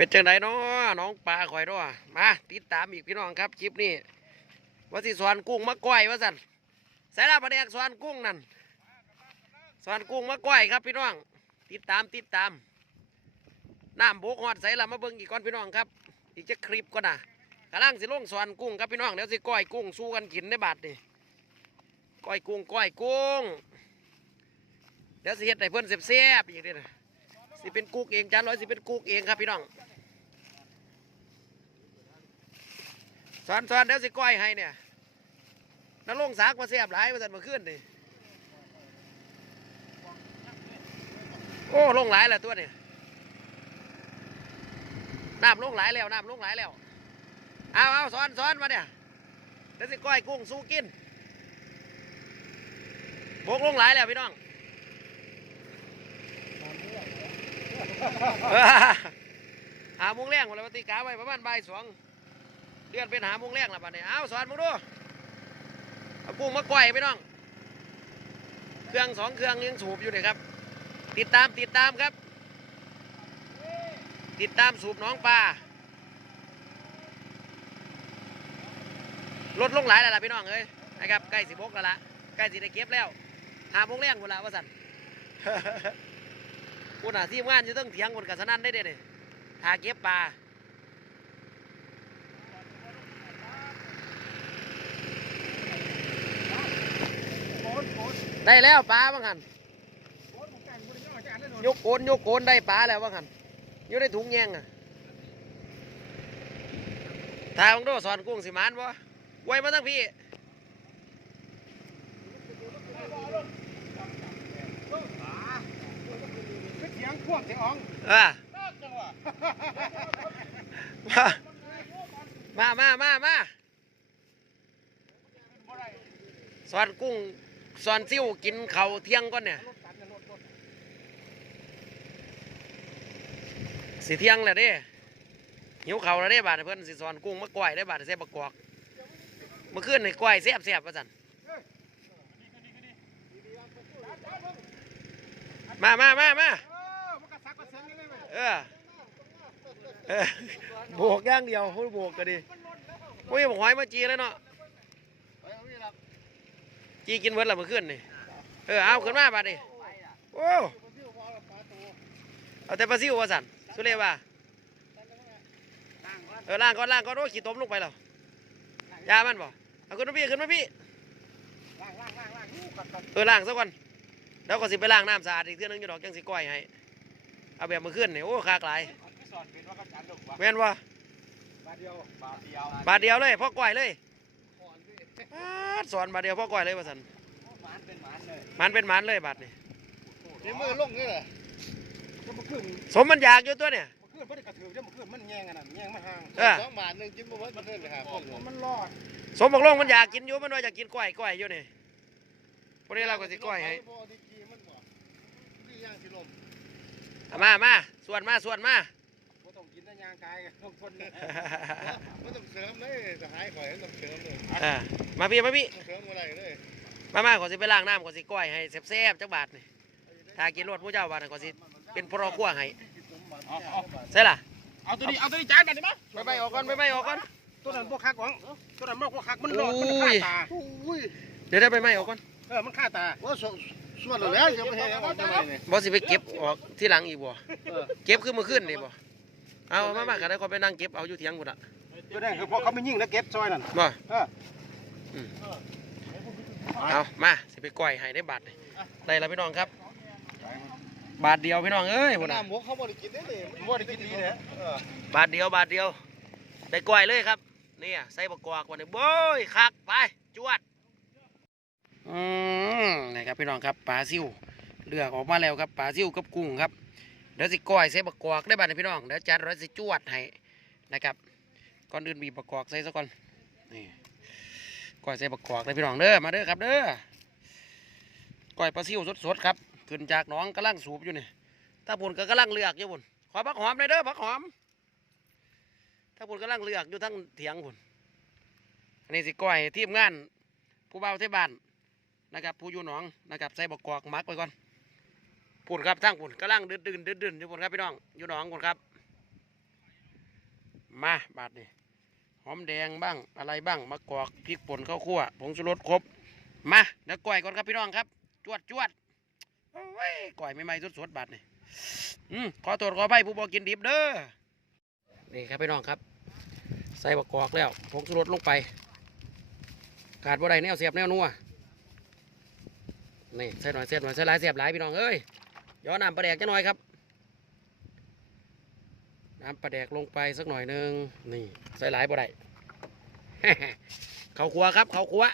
เป็นจังไดเนาะน้องปลาข่อยเนาะมาติดตามอีกพี่น้องครับคลิปนี้ว่าสิสอนกุ้งมะก้อยว่าสั่นใส่ละประเดกสอนกุ้งนั่นสอนกุ้งมะก้อยครับพี่น้อง ติดตามติดตามน้ำบกฮอดใส่ละมาเบิ่งอีกก่อนพี่น้องครับ อีกจะคลิปก่อนนะกำลังสิลงสอนกุ้งครับพี่น้องเดี๋ยวสิก้อยกุ้งสู้กันกินในบาทนี่ก้อยกุ้งก้อยกุ้งเดี๋ยวสิเฮ็ดให้เพื่อนเสียบๆอีกเด้อนะ สิเป็นกุ๊กเองจานร้อยสิเป็นกุ๊กเองครับพี่น้องสอนสอนเดี๋ยวสิก้อยให้เนี่ยน้ำลงสากมาเสียบหลายมาสั่นมาขึ้นดิโอ้ลงหลายแล้วตัวเนี่ยน้ำลงหลายแล้วน้ำลงหลายแล้วเอาเอาสอนสอนมาเนี่ยเดี๋ยวสิก้อยกุ้งสู้กินโบกลงหลายแล้วพี่น้อง หาโมุงแรงหมดแล้วปฏิกาไว้ประมาณบ่ายสองเดือนเป็นหาโมุงแรงแล้วบัดนี้ เอาสอนมึงดูเอากุ้งมาก่อยพี่น้อง เครื่องสองเครื่องยังสูบอยู่นี่ครับ ติดตามติดตามครับ ติดตามสูบน้องปลาลดลงหลายแล้วล่ะพี่น้องเอ้ยนะครับใกล้สิบกแล้วล่ะใกล้สิได้เก็บแล้วหาโมุงแรงหมดล้วว่าสัน กูน่ะทีมงานจะต้องเถียงคนกับสนั่นได้เด้เนี่ยหาเก็บปลาได้แล้วปลาบ้างหันยกโกนยกโกนได้ปลาแล้วบ้างหันยู่ในถุงแยงอะทายบังโดสอนกุ้งสิมานบ่ไว้มาทั้งพี่ เสียง พวกเสียงอ๋องเออจังหวะมามามามาสอนกุ้งสอนซิ่วกินเขาวเที่ยงก่อนเนี่ยรถกันรถรถสิเที่ยงแล้วเด้หิวเขาวแล้วเด้บาดนี้เพิ่นสิสอนกุ้งมะก้อยได้บาดนี้เสียบกกอกเมื่อคืนในก้อยแซ่บแซ่บว่าสั่นมามามามา เออเออโบกอย่างเดียวพูดโบกก็ดีโอ้ยบอกหอยมาจีเลยเนาะจีกินเบิดละเมื่อคืนนี่เออเอาขึ้นมาบาดนี้โอ้เอาแต่ปลาซิวว่าสั่นสุเลว่าเออล่างก่อนล่างก่อนโอ้ขี้ต้มลงไปแล้วยามันบ่เอาขึ้นมาพี่ขึ้นมาพี่เออล้างซะก่อนแล้วก็สิไปล้างน้ำสะอาดอีกเทื่อนึงอยู่ดอกจังสิก้อยให้ เอาแบบมื้อคืนนี่โอ้คากหลายคือสอนเป็นว่ากับจันลูกวะแม่นบ่บาทเดียวบาทเดียวบาทเดียวเลยพ่อก้อยเลยก่อนสิปาดสอนบาทเดียวพ่อก้อยเลยว่าซั่นหมานเป็นหมานเลยมันเป็นมันเลยบาทนี่นี่มือลงนี่แหละมันขึ้นสมมันอยากอยู่ตัวเนี่ยมันขึ้นไม่ได้กระถือเนี่ยมันขึ้นมันแยงกันนะแยงมันห่างเออสองบาทหนึ่งจิ้มบวชมันขึ้นเลยครับมันรอดสมบอกลงมันอยากกินอยู่มันว่าอยากกินก้อยก้อยอยู่นี่พวกนี้เราก็สิก้อยให้ เอามามาส่วนมาส่วนมาก็ต้องกินได้ยางกายกันต้องทนเลยมันต้องเสริมเลยจะหายข่อยมันต้องเสริมเลยเออมาพี่มาพี่ต้องเสริมอะไรเลยมามาขอสิไปล้างน้ำขอสิก้อยให้แซ่บๆจักบาทนี่ถ้ากินรสผู้เจ้าบาทน่ะขอสิเป็นพรอครัวให้ใช่ล่ะเอาตัวนี้เอาตัวนี้จานไปได้ไหมไปไปออกก่อนไปไปออกก่อนตัวนั้นพวกคักหวังตัวนั้นพวกคักมันรอดมันฆ่าตาอุ้ยเดี๋ยวได้ไปไหมออกก่อนเออมันฆ่าตาว่า ส่วนแล้วจะไม่ให้เอาทำไมเนี่ยบ่สิไปเก็บออกที่หลังอีกบ่เก็บคือมื้อคืนนี่บ่เอามามาก็ได้ขอไปนั่งเก็บเอาอยู่เถียงพุ่นน่ะตัวนั้นคือพอเขาไม่ยิงแล้วเก็บซอยนั่นบ่เออเอามาสิไปก้อยให้ได้บาทนี่ได้แล้วพี่น้องครับ บาทเดียวพี่น้องเอ้ยพุ่นน่ะน้ำหมูเขาบริกินได้เลยบ่ได้กินดีเลยบาทเดียวบาทเดียวได้ก้อยเลยครับเนี่ยใส่บักกอกวันนี้โบ้ยคักไปจวด อืมนี่ครับพี่น้องครับปลาซิวเลือกออกมาแล้วครับปลาซิวกับกุ้งครับเดี๋ยวสิก้อยใส่บักกอกได้บ้านพี่น้องเดี๋ยวจัดไว้สิจวดให้นะครับก่อนอื่นบีบบักกอกใส่ซะก่อนนี่ก้อยใส่บักกอกเลยพี่น้องเด้อมาเด้อครับเด้อก้อยปลาซิวสดๆครับขึ้นจากน้องกำลังสูบอยู่นี่ถ้าปุ่นก็กำลังเลือกอยู่ปุ่นขอผักหอมหน่อยเด้อผักหอมถ้าปุ่นกำลังเลือกอยู่ทั้งเถียงปุ่นอันนี้สิก้อยทีมงานผู้เบาเทบาน นะครับผู้อยู่หนองนะครับใส่บกกอกมักไปก่อนปุ่นครับทั้งปุ่นกำลังดืดดืนดืดดืนอยู่ปุ่นครับพี่น้องอยู่หนองปุ่นครับ มาบาดนี่หอมแดงบ้างอะไรบ้างมะกอกพริกป่นข้าวคั่วผงชูรสครบมาเดี๋ยวก่อยก่อนครับพี่น้องครับ จวดจวดโอ้ยก่อยไม่ไม้สดๆบาดนี่อืมขอโทษขออภัยผู้บอกินดิบเด้อนี่ครับพี่น้องครับ ใส่มะกอกแล้วผงชูรสลงไป ขาดบ่ได้แนวเสียบแนวนัว นี่ใส่หน่อยเสียบหน่อยใส่หลายเสียบหลายพี่น้องเอ้ยย้อนน้ำปลาแดกจะหน่อยครับ น้ำปลาแดกลงไปสักหน่อยหนึงนี่ใส่หลายบ่ได้เขาครัวครับ เขาครัว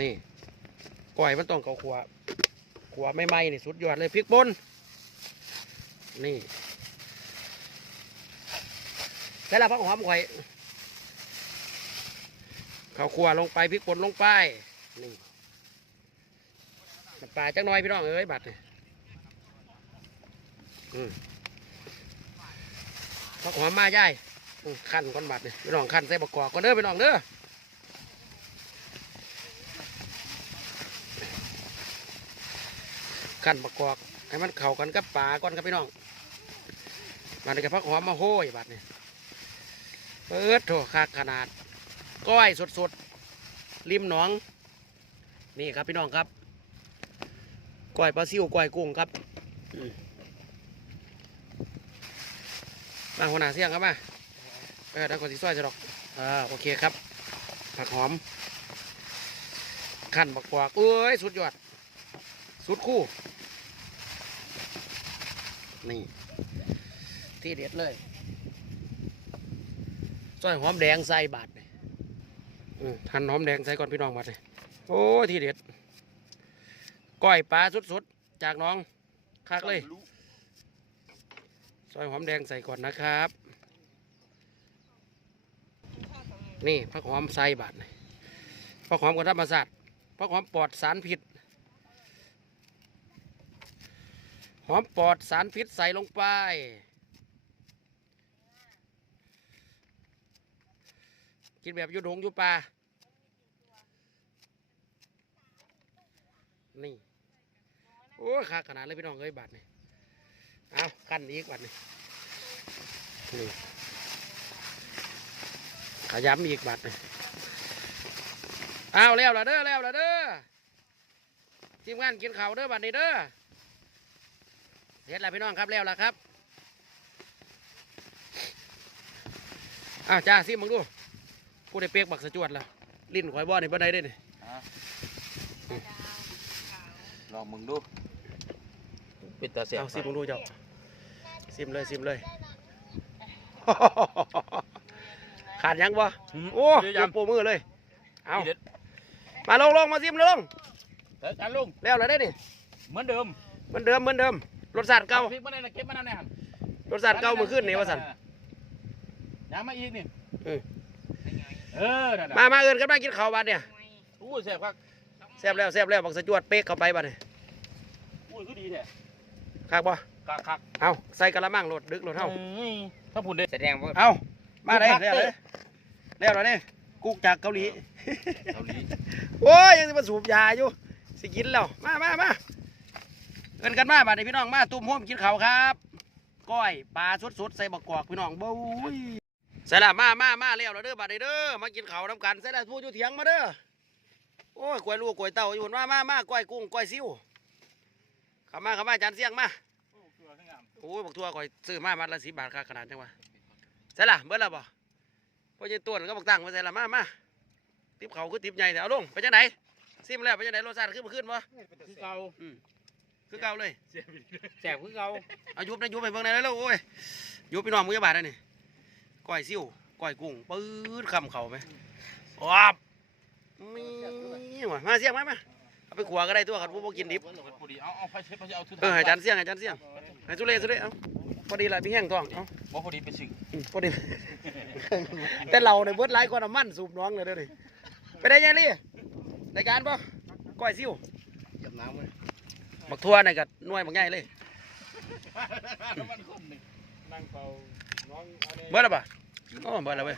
นี่ก้อยมันต้องเขาครัวครัวไม่ไหม้นี่สุดยอดเลยพริกป่นนี่ใส่ละพักหอมข่อย ข้าวครัวลงไปพริกป่นลงไปนี่น้ำปลาจักหน่อยพี่น้องเอ้ยบัดนี่ยพักหอมมาย่ายอืมขั้นก้อนบัดเนี่ยไปลองขั้นใส่บกกอกก่อนเด้อไปลองเด้อขั้นบกกอกให้มันเข้ากันกับปลาก่อนครับพี่น้องมาเลยกับพักหอมมาโห้ยบัดเนี่ยเปิดโถคักขนาด ก้อยสดๆริมหนอง นี่ครับพี่น้องครับก้อยปลาซิวก้อยกุ้งครับมาหัวหน้าเสี่ยงครับมาเออได้คนสีสร้อยจะดอกอ่าโอเคครับ ผักหอมขั้นบักกวากเอ้ยสุดยอด สุดคู่ นี่ ที่เด็ดเลยซอยหอมแดงใส่บาท หั่นหอมแดงใส่ก่อนพี่น้องบาเลยโอ้ที่เด็ดก้อยปลาสุดๆ จากน้องคักเลยซอยหอมแดงใส่ก่อนนะครับ นี่ผักหอมใส่บาทนี่ผักหอมกับธรรมาสัตร์ผักหอมปลอดสารพิษหอมปลอดสารพิษใส่ลงไป กินแบบยุดหงยุปลานี่ โอ้ขาขนาดเลยพี่น้องเอ้ยบาทนี่เอาขั้นอีกวันนี้นี่ขย้ำอีกบาทนี่เอาแล้วละเด้อแล้วละเด้อทีมงานกินข้าวเด้อบัดนี้เด้อเสร็จแล้วพี่น้องครับแล้วละครับอ้าวจ้าซิมึงดู กูได้เปียกบักสะจวดแล้วลิ้นข่อยบ่อนี่บ่ได้เด้นี่ลองมึงดูปิดตาเสียเอาซิมึงดูเจ้าซิมเลยซิมเลยขาดยังบ่โอ้ยกโปรมือเลยเอามาลงลงมาซิมลงเออการลุงแล้วแล้วได้นี่เหมือนเดิมเหมือนเดิมเหมือนเดิมรสชาติเก่าพริกมาในนะเก็บมาในหันรสชาติเก่าเมื่อคืนนี่ว่าสันยางมาอีกนี่ เออเออนั่นมามาเอินกันมากินข้าวบัดเนี่ยอู้แซ่บครับแซ่บแล้วแซ่บแล้วบักสะจวดเป๊กเข้าไปบัดเนี่ยอู้คือดีแท้คักบ่คักคักเอาใส่กระมังโหลดดึกโหลดเท่าถ้าพูดได้แสดงว่าเอามาเลยคักแล้วเลยแล้วแล้วเนี่ยกุ๊กจากเกาหลีเกาหลีโอ้ยยังสิมาสูบยาอยู่สิกินแล้วมามามาเอินกันมาบัดนี้พี่น้องมาตุ้มห้อมกินข้าวครับ ก้อยปลาสดๆใส่บักกอกพี่น้องบุ้ย ใส่ละมามามาแล้วแล้วเด้อบัดนี้เด้อมากินข้าวน้ำกันใส่ละพูดอยู่เถียงมาเด้อโอ้ยกล้วยลูกกล้วยเต้าอยู่มามามาก้อยกุ้งก้อยซิวเข้ามาเข้ามาจานเสียงมาโอ้ยบักทั่วก้อยซื้อมามัดละสิบบาทค่าขนาดจังวะใส่ละเบิดและบ่พ่อใหญ่ต้วนก็บักตั้งมาใส่ละมามาติบเขาคือติบใหญ่แต่เอาลงไปจังไหนซิมแล้วไปจังไหนรสชาติขึ้นมาขึ้นบ่คือเก่าคือเก่าเลยแซ่บคือเก่าเอายุบนะยุบไปเบิ่งได้แล้วโอ้ยยุบพี่น้องมือบาทได้นี่ ก้อยซิ่วก้อยกุ้งปื๊ดคำเข่าไหมว้าบมีว่ะมาเสี่ยงมามาเอาไปขัวก็ได้ตัวครับผู้บ่กินดิบพอดีเอาเอาไปเช็ดไปเอาทุนเออให้จานเสี่ยงให้จานเสี่ยงให้สุเรสุเรเอาพอดีละพี่แห้งท้องเอาบ่พอดีไปสึกอืมพอดีแต่เราเนี่ยเบิดหลายกว่าน้ำมันสูบน้องเลยเด้อนี่ไปได้ยังลี่รายการป่ะก้อยซิ่วเก็บน้ำไว้บักทั่วนี่ก็หน่วยบักใหญ่เลยน้ำมันข้นนี่นั่งเป่าน้อง เอาได้เบิดแล้วป่ะโอ้เบิดแล้วเว้ย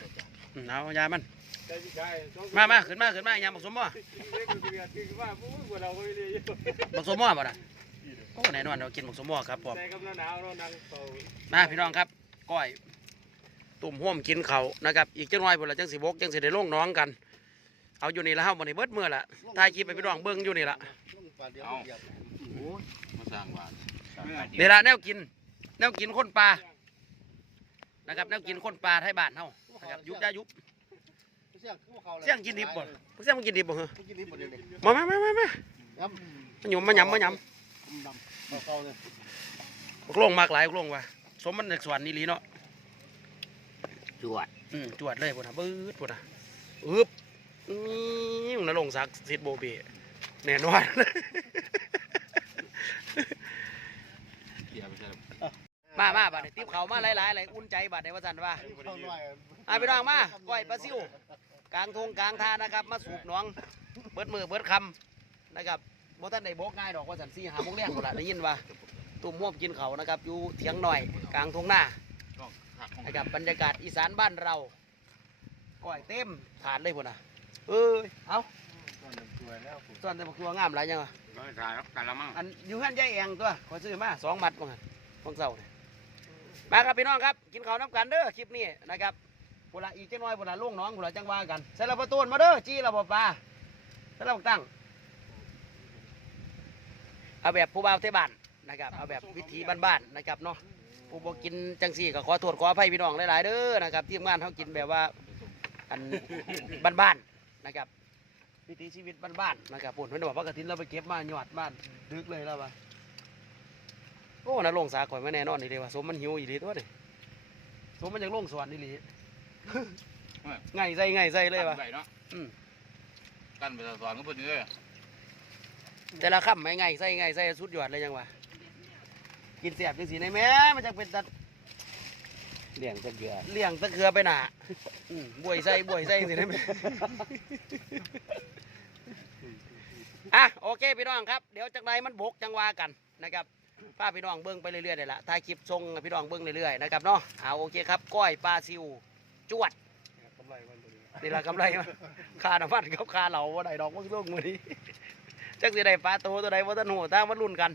อืมเอายามันได้สิได้ต้องมามาขึ้นมาขึ้นมายามบักสมบ่เล็กคือคือว่าผู้เราก็ไม่ได้บักสมบ่บ่น่ะโอ้แน่นอนเรากินหมกสมหมอครับผมใส่กับหน้าหนาวเรานั่งเฝ้ามาพี่น้องครับก้อยตุ่มห่วมกินเขาวนะครับ อีกจังหน่อยพุ่นละจังสิบกจังสิได้ลงน้องกัน เอาอยู่นี่ละเฮาบ่ได้เบิดมื้อละถ่ายคลิปไปพี่น้องเบิ่งอยู่นี่ละลงปลาเดียวเหยียบโอ้ยมาสร้างบ้านนี่ละแนวกิน แนวกินคนปลา นะครับแนวกินคนปลาไทยบ้านเฮานะครับยุบได้ยุบเสี่ยงพวกเขาลเสี่ยงกินดิบบ่เสี่ยงมันกินดิบบ่เหรอกินดิบบ่เดี๋ยวนี้มามามามามาย้มาหยุมมาหยำมาหยำดำเขาเลยำบักโลงมากหลายบักโลงว่ะสมมันเด็กสวนนี่ลีเนาะจวดอืมจวดเลยพุ่นน่ะปื๊ดพุ่นน่ะอึบนี่นรงศักดิ์สิทธิ์โบเบแน่นอน เกี่ยวไปใช่ มามาบัดนี้ติบเขาวมาหลายๆหลายอุ่นใจบัดในว่าซั่นว่าเขาหน่อยอะพี่น้องมาก้อยปลาซิวกลางทงกลางทานะครับมาสูบหนองเบิดมือเบิดคำนะครับบ่ท่านได้บอกง่ายดอกว่าสันซี่หาโมงแรงหมดละได้ยินว่าตุ่มม่วมกินเขาวนะครับอยู่เถียงหน่อยกลางทงหน้านะครับบรรยากาศอีสานบ้านเราก้อยเต็มฐานเลยพุ่นน่ะเอ้ยเอาสวยแล้วผมส่วนแต่บักตัวงามหลายยังวะร้อยสายกันละมั้งอันอยู่เฮือนยายแองตัวขอซื้อมาสองมัดว่างั้นของเสาเนี่ย มาครับพี่น้องครับ กินข้าวน้ำกันเด้อคลิปนี้นะครับพุ่นละอีกจังน้อยพุ่นละลุงน้องพุ่นละจังว่ากันใส่ระประตูนมาเด้อจี้ระบบปลาใส่ระบบตั้งเอาแบบผู้บ่าวเทบานนะครับเอาแบบวิถีบ้านๆนะครับเนาะผู้บ่กินจังสี่ก็ขอโทษขออภัยพี่น้องหลายๆเด้อนะครับทีมงานเขากินแบบว่าอันบ้านๆนะครับวิถีชีวิตบ้านๆนะครับปุ่นเพิ่นบอกว่ากระถินเราไปเก็บมาหยอดบ้านดึกเลยแล้วปะ โอ้นะลงสาข่อยมาแน่นอนนี่เลยว่าสมมันหิวอีหลีตัวนี่สมมันอยากลงสวนนี่หลีไงใส่ไงใส่เลยปะไปเนาะอืมกันไปสอนก็พูดเลยแต่ละคำไม่ไงใส่ไงใส่สุดยอดเลยยังวะกินเสียบจังสีในแม่มันจะเป็นตัดเลี้ยงจะเกลือเลี้ยงตะเคือไปหนาอืมบวยใส่บวยใส่จังสีในแม่อะโอเคพี่น้องครับ เดี๋ยวจากไหนมันบกจังว่ากันนะครับ พาพี่น้องเบิ้งไปเรื่อยๆเลยละถ่ายคลิปทรงพี่น้องเบิ้งเรื่อยๆนะครับเนาะเอาโอเคครับก้อยปลาซิวจวดกำไรมันตัวนี้นี่ละกำไรมาค่าน้ำมันกับคาเหล่าว่าไหนดอกมันลงมือนี้จักสิได้ปลาโตตัวใดว่าตันหัวตามมันรุ่นกัน